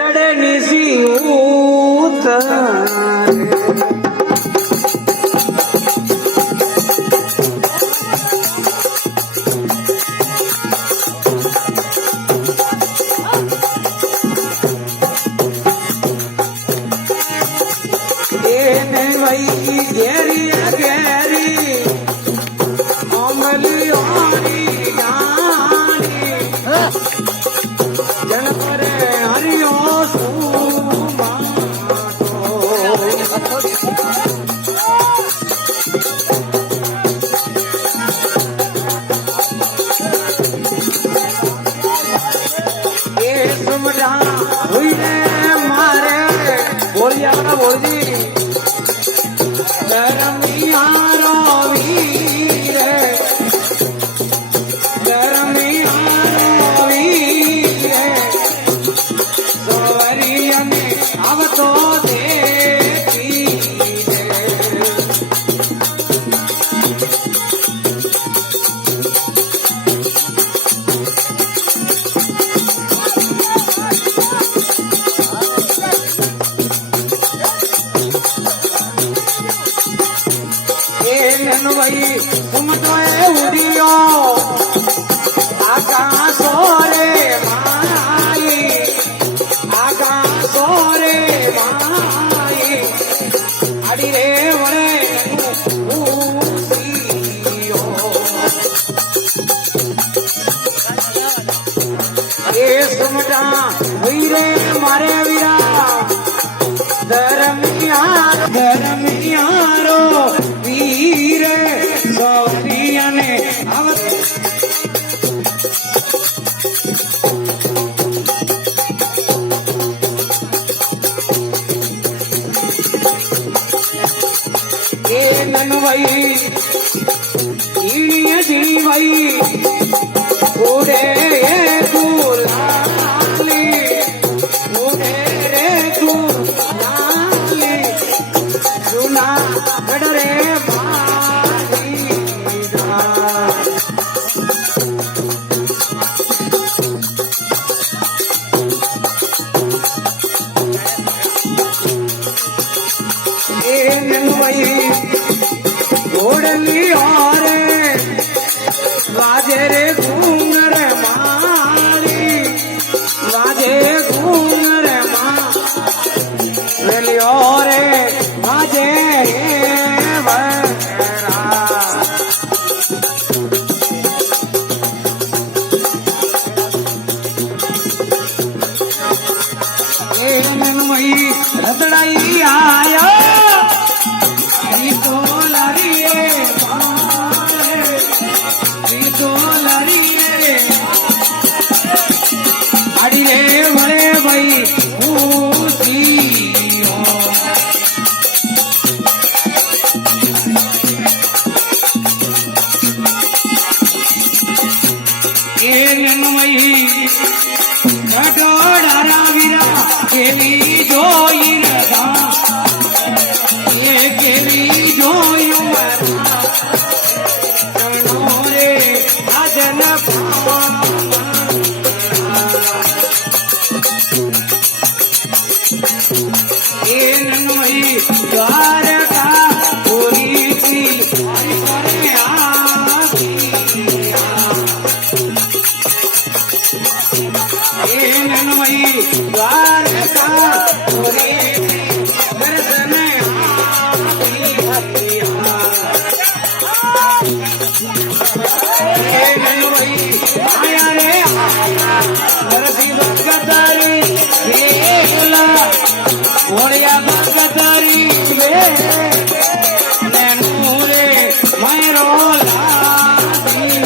સડે નિસી ઉતારે ધર્મિયારો વીર સૌરિયાને એ નનવઈ ઈણીય જીવઈ ઓરે રતડાઈ આયો રીતો લરીએ આડી રે વળે ભાઈ એ નનમઈ ડોડારા વીરા કેવી જોઈ રગા એ કેવી જોયું ચણો રે આજન એ નનમઈ દ્વારકા પૂરી કરે દ્વારકા દર્શન આયા રે વરસી ભગતારી ઓળિયા ભગતારી નેનું રે મારો લાદી